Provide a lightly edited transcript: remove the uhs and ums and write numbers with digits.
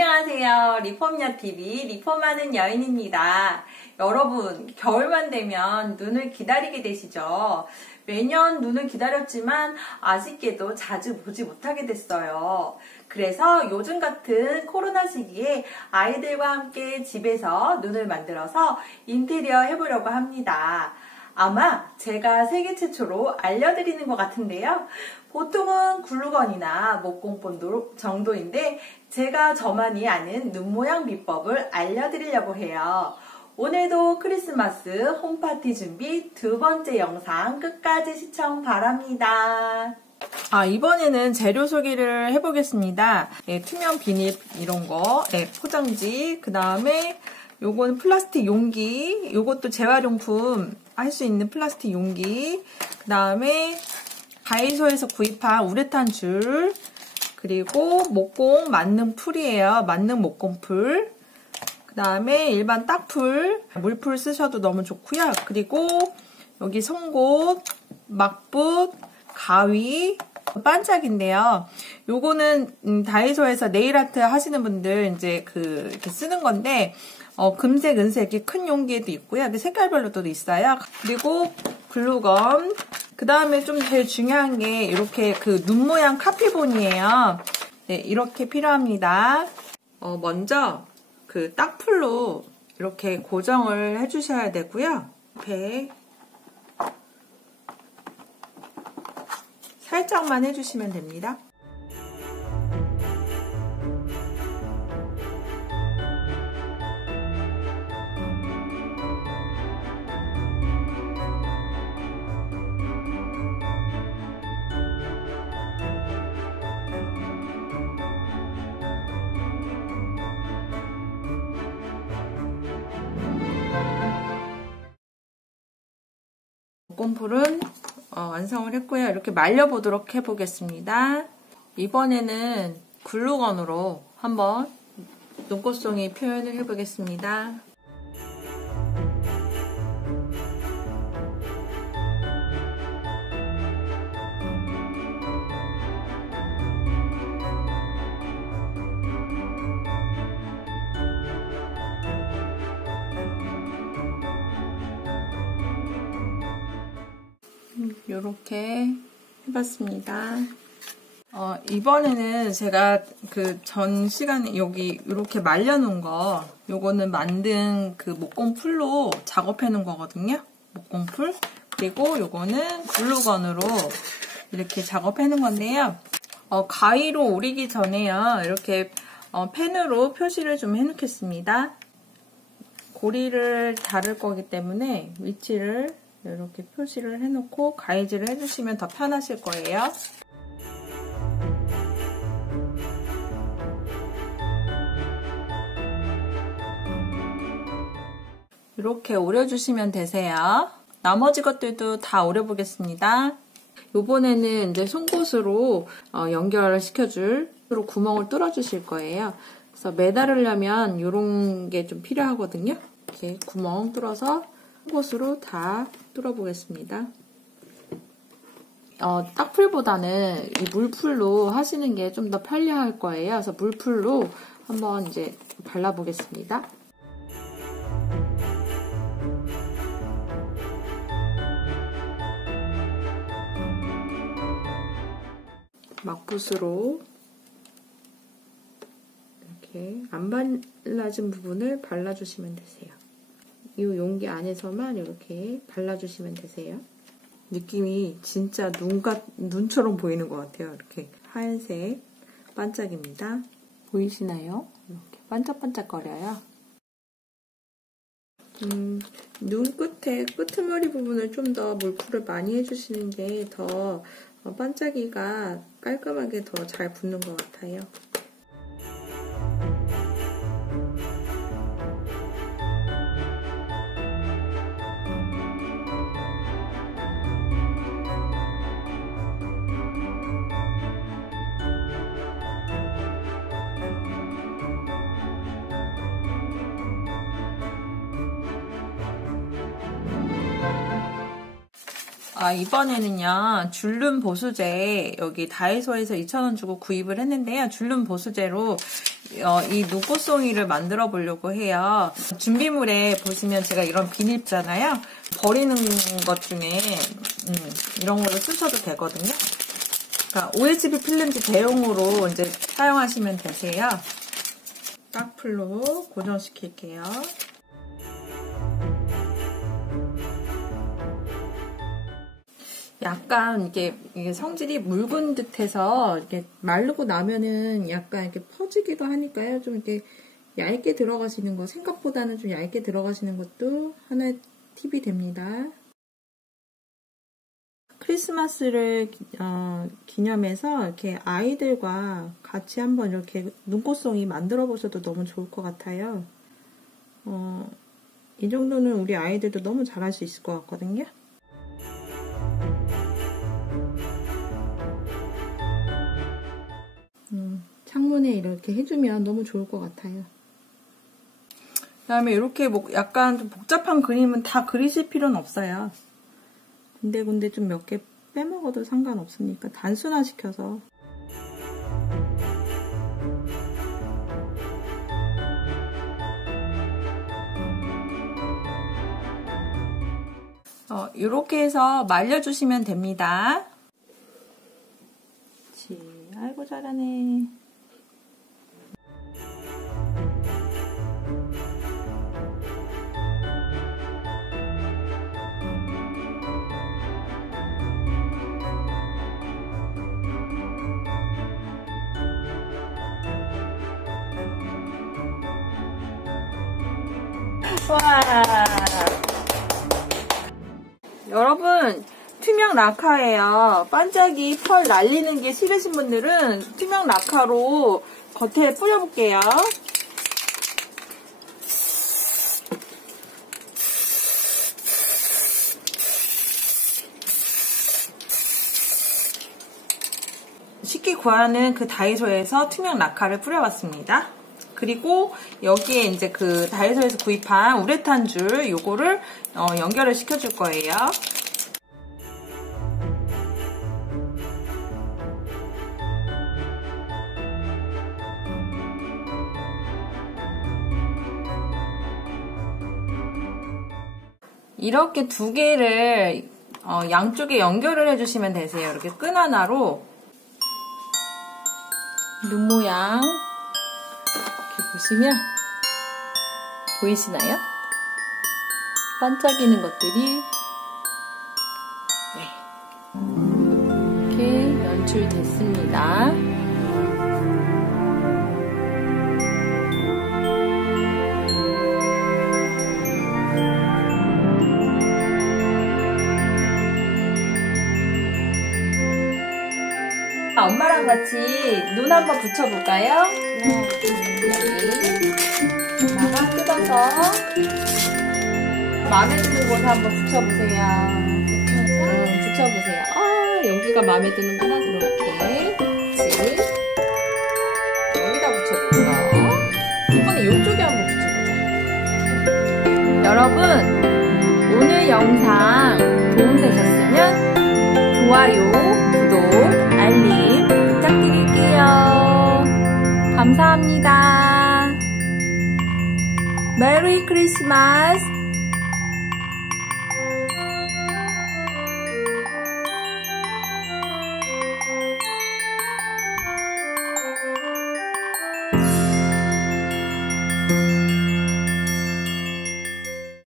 안녕하세요. 리폼녀TV 리폼하는 여인입니다. 여러분, 겨울만 되면 눈을 기다리게 되시죠? 매년 눈을 기다렸지만 아쉽게도 자주 보지 못하게 됐어요. 그래서 요즘 같은 코로나 시기에 아이들과 함께 집에서 눈을 만들어서 인테리어 해보려고 합니다. 아마 제가 세계 최초로 알려드리는 것 같은데요. 보통은 글루건이나 목공본 정도인데 제가 저만이 아는 눈 모양 비법을 알려드리려고 해요. 오늘도 크리스마스 홈파티 준비 두 번째 영상 끝까지 시청 바랍니다. 이번에는 재료 소개를 해보겠습니다. 투명 비닐 이런 거, 포장지, 그 다음에 요거는 플라스틱 용기, 요것도 재활용품 할 수 있는 플라스틱 용기, 그 다음에 다이소에서 구입한 우레탄 줄, 그리고 목공 만능 풀이에요. 만능 목공 풀. 그 다음에 일반 딱풀, 물풀 쓰셔도 너무 좋고요. 그리고 여기 송곳, 막붓, 가위, 반짝인데요. 요거는 다이소에서 네일아트 하시는 분들 이제 이렇게 쓰는 건데, 금색, 은색 이렇게 큰 용기에도 있고요. 색깔별로도 있어요. 그리고 글루건. 그 다음에 좀 제일 중요한 게 이렇게 눈 모양 카피본이에요. 네, 이렇게 필요합니다. 먼저 딱풀로 이렇게 고정을 해주셔야 되고요. 옆에 살짝만 해주시면 됩니다. 목공풀은 완성을 했고요. 이렇게 말려보도록 해보겠습니다. 이번에는 글루건으로 한번 눈꽃송이 표현을 해보겠습니다. 이렇게 해봤습니다. 이번에는 제가 전 시간에 여기 이렇게 말려놓은 거, 요거는 만든 목공풀로 작업해 놓은 거거든요. 목공풀. 그리고 요거는 글루건으로 이렇게 작업해 놓은 건데요. 가위로 오리기 전에요. 이렇게 펜으로 표시를 좀 해놓겠습니다. 고리를 다룰 거기 때문에 위치를 이렇게 표시를 해놓고 가위질을 해주시면 더 편하실 거예요. 이렇게 오려주시면 되세요. 나머지 것들도 다 오려보겠습니다. 이번에는 이제 송곳으로 연결시켜줄 구멍을 뚫어주실 거예요. 그래서 매달으려면 이런 게 좀 필요하거든요. 이렇게 구멍 뚫어서 송곳으로 다 뚫어보겠습니다. 딱풀보다는 이 물풀로 하시는 게 좀 더 편리할 거예요. 그래서 물풀로 한번 이제 발라보겠습니다. 막붓으로 이렇게 안 발라진 부분을 발라주시면 되세요. 이 용기 안에서만 이렇게 발라주시면 되세요. 느낌이 진짜 눈처럼 보이는 것 같아요. 이렇게 하얀색 반짝입니다. 보이시나요? 이렇게 반짝반짝거려요. 눈 끝에 끄트머리 부분을 좀 더 물풀을 많이 해주시는 게 더 반짝이가 깔끔하게 더 잘 붙는 것 같아요. 이번에는요, 줄눈 보수제, 여기 다이소에서 2,000원 주고 구입을 했는데요. 줄눈 보수제로 이 눈꽃송이를 만들어 보려고 해요. 준비물에 보시면 제가 이런 비닐잖아요. 버리는 것 중에 이런 걸로 쓰셔도 되거든요. 그러니까 OSB 필름지 대용으로 이제 사용하시면 되세요. 딱풀로 고정시킬게요. 약간 이게 성질이 묽은 듯해서 이렇게 마르고 나면은 약간 이렇게 퍼지기도 하니까요. 좀 이렇게 얇게 들어가시는 거, 생각보다는 좀 얇게 들어가시는 것도 하나의 팁이 됩니다. 크리스마스를 기념해서 이렇게 아이들과 같이 한번 이렇게 눈꽃송이 만들어 보셔도 너무 좋을 것 같아요. 이 정도는 우리 아이들도 너무 잘할 수 있을 것 같거든요. 창문에 이렇게 해주면 너무 좋을 것 같아요. 그 다음에 이렇게 약간 좀 복잡한 그림은 다 그리실 필요는 없어요. 군데군데 좀 몇 개 빼먹어도 상관없으니까 단순화시켜서. 이렇게 해서 말려주시면 됩니다. 아이고 잘하네. 와, 여러분 투명 라카예요. 반짝이 펄 날리는 게 싫으신 분들은 투명 라카로 겉에 뿌려볼게요. 쉽게 구하는 그 다이소에서 투명 라카를 뿌려봤습니다. 그리고 여기에 이제 그 다이소에서 구입한 우레탄 줄 요거를 연결을 시켜줄 거예요. 이렇게 두 개를 양쪽에 연결을 해주시면 되세요. 이렇게 끈 하나로 눈 모양 이렇게 보시면 보이시나요? 반짝이는 것들이 이렇게 연출됐습니다. 엄마랑 같이 눈 한번 붙여볼까요? 네. 여기 엄마가 뜯어서 마음에 드는 곳에 한번 붙여보세요. 붙여보세요. 여기가 마음에 드는구나. 이렇게 그치? 여기다 붙여볼까? 이번에 이쪽에 한번 붙여보자. 여러분 오늘 영상 도움되셨으면 좋아요, 구독, 알림 부탁드릴게요. 감사합니다. 메리 크리스마스.